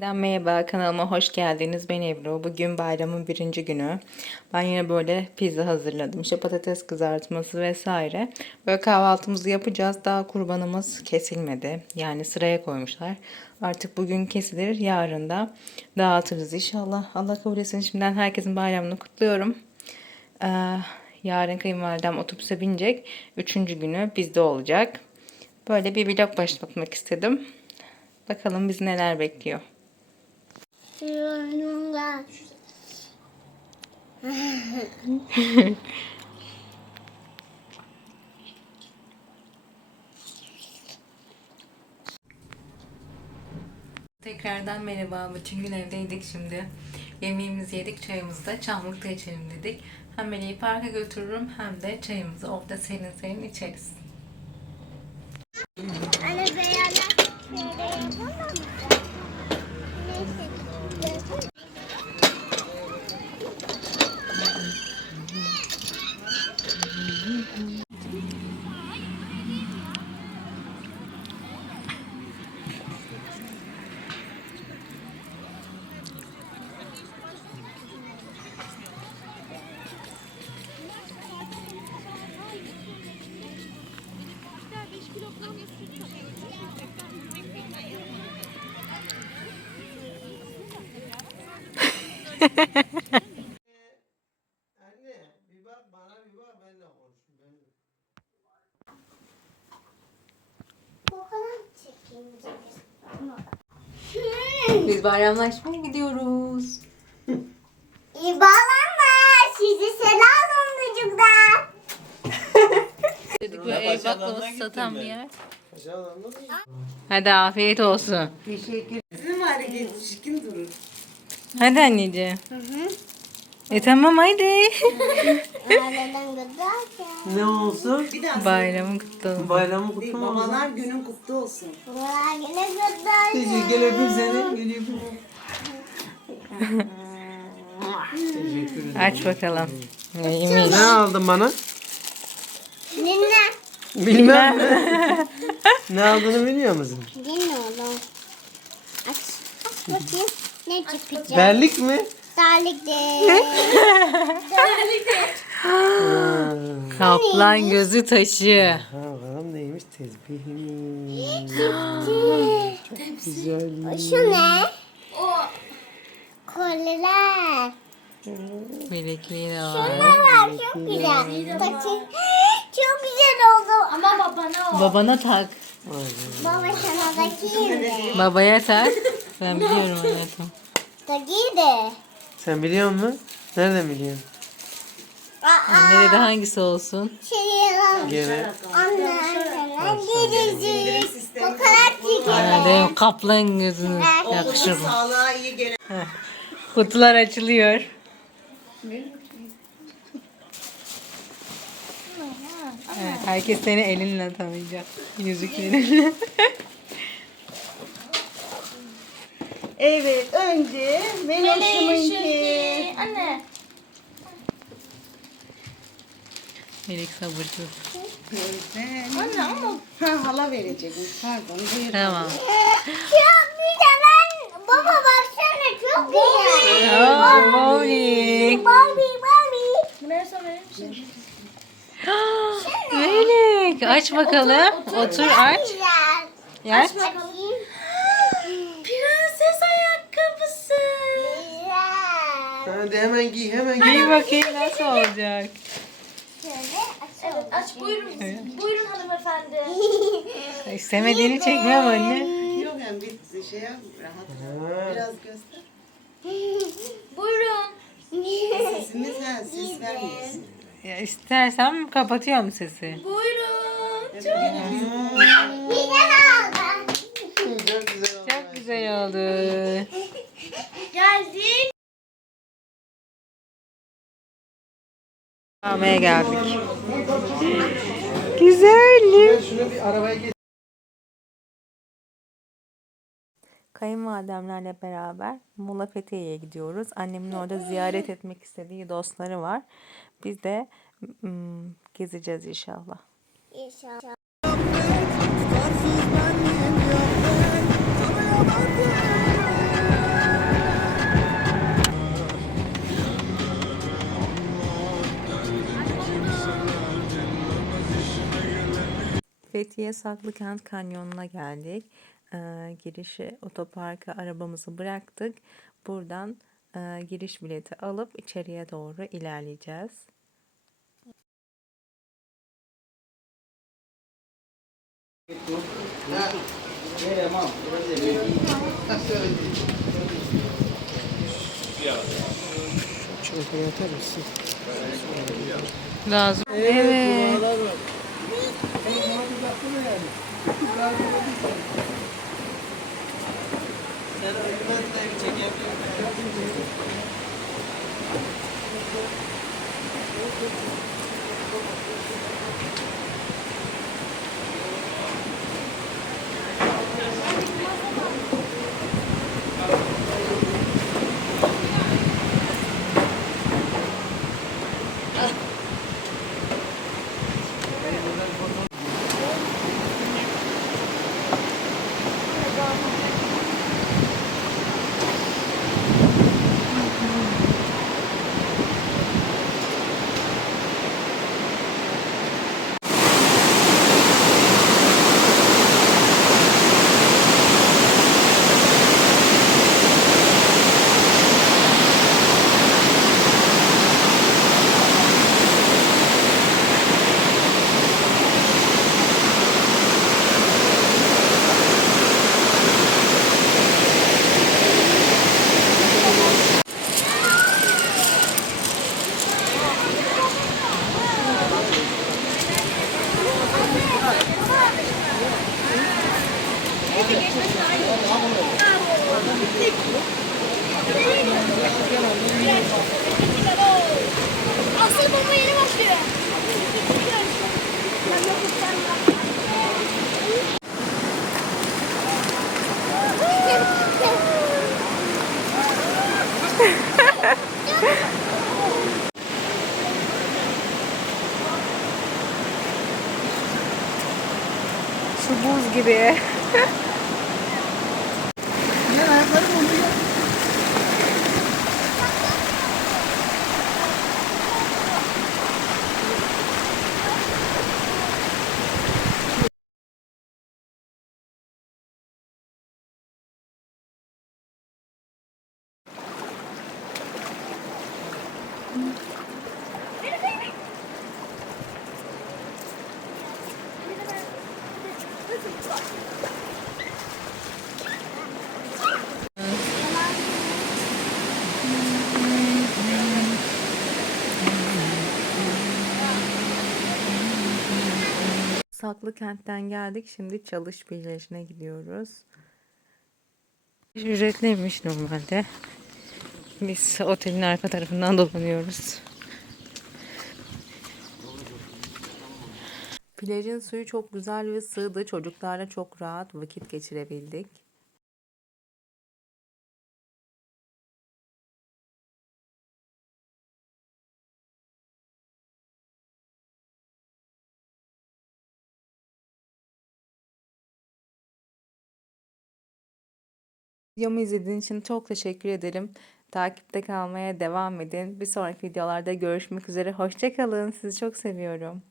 Ben Merhaba kanalıma hoş geldiniz. Ben Ebru. Bugün bayramın birinci günü. Ben yine böyle pizza hazırladım. İşte patates kızartması vesaire. Böyle kahvaltımızı yapacağız. Daha kurbanımız kesilmedi. Yani sıraya koymuşlar. Artık bugün kesilir. Yarın da dağıtırız inşallah. Allah kabul etsin. Şimdiden herkesin bayramını kutluyorum. Ee, yarın kayınvalidem otobüse binecek. Üçüncü günü bizde olacak. Böyle bir vlog başlatmak istedim. Bakalım bizi neler bekliyor. Tekrardan merhaba. Bütün gün evdeydik şimdi. Yemeğimizi yedik, çayımızı da çamlıkta içelim dedik. Hem Meleği parka götürürüm hem de çayımızı orada serin serin içeriz. Anne beraber şöyle yapalım mı? Biz bayramlaşmaya gidiyoruz. İyi bağlanma. Sizi selam çocuklar. Dedik böyle ev baklavası satan bir yer. Hadi afiyet olsun. Bizim hareket çirkin durur. Hadi anneciğim. E tamam hadi. Ne olsun? Bayramın kutlu olsun. Bayramı değil, kutlu olsun. babalar günün kutlu olsun. Bunlar yine giderken. Teşekkür ederim seni. Teşekkür ederim. Aç bakalım. Neymiş? Ne aldın bana? Dinle. Bilmem. ne aldığını biliyor musun? Oğlum. Aç. Aç bakayım. Ne çıkacak? Berlik mi? Darlık de. Ha, Kaplan gözü taşı. ha bakalım neymiş tezbihimiz. Güzel. Şu ne? O. Kolyeler. Melekliği de var. Bunlar var çok güzel. Bakın. Çok güzel oldu. Ama babana o. Babana tak. Baba sana da de. Babaya tak. Ben biliyorum hayatım. Da giy de. Sen biliyor musun? Nereden biliyorsun? Aa, Anne dedi hangisi olsun? şey yalan. Gene. Anne anne. Gideceğiz. O kadar çirkin. Hadi kaplan gözünü yakışır mı? Sağlığa iyi gelen. Kutular açılıyor. Evet, herkes seni elinle tanıyacak. Yüzüklerinle. Evet önce Meloş'umunki. Anne. Melek sabırsız. Anne ama. Ha hala verecekmiş pardon. Buyur. Tamam. Çok güzel ben. Baba baksana çok güzel. Oo, bowling. Barbie Barbie. Bunları sana verir misin? Melek aç bakalım. Otur aç. Güzel. Aç. Bakayım. Hadi hemen giy hemen giy. Giy bakayım nasıl olacak. Şöyle açalım. Aç buyurun. Buyurun hanımefendi. İstemediğini çekmem anne. Yok yani bir şey yap rahat. Ha. Biraz göster. Buyurun. Sesimiz ha ses vermiyorsun. Ya istersem kapatıyorum sesi. Buyurun. Oldu. Çok güzel oldu. Çok güzel oldu. Almaya geldik. Geç. Kayınvalidemlerle beraber Muğla Fethiye'ye gidiyoruz. Annemin orada ziyaret etmek istediği dostları var. Biz de mm, gezeceğiz inşallah. İnşallah. Fethiye Saklıkent Kanyonu'na geldik. Ee, girişi otoparka arabamızı bıraktık. Buradan e, giriş bileti alıp içeriye doğru ilerleyeceğiz. Çantaya atar mısın? Lazım. Evet. Sen ölmez de Asıl buz gibi. Saklı kentten geldik. Şimdi Çalış Plajı'na gidiyoruz. Ücretliymiş normalde. Biz otelin arka tarafından dolanıyoruz. Plajın suyu çok güzel ve sığdı. Çocuklarla çok rahat vakit geçirebildik. Videomu izlediğiniz için çok teşekkür ederim. Takipte kalmaya devam edin. Bir sonraki videolarda görüşmek üzere. Hoşçakalın. Sizi çok seviyorum.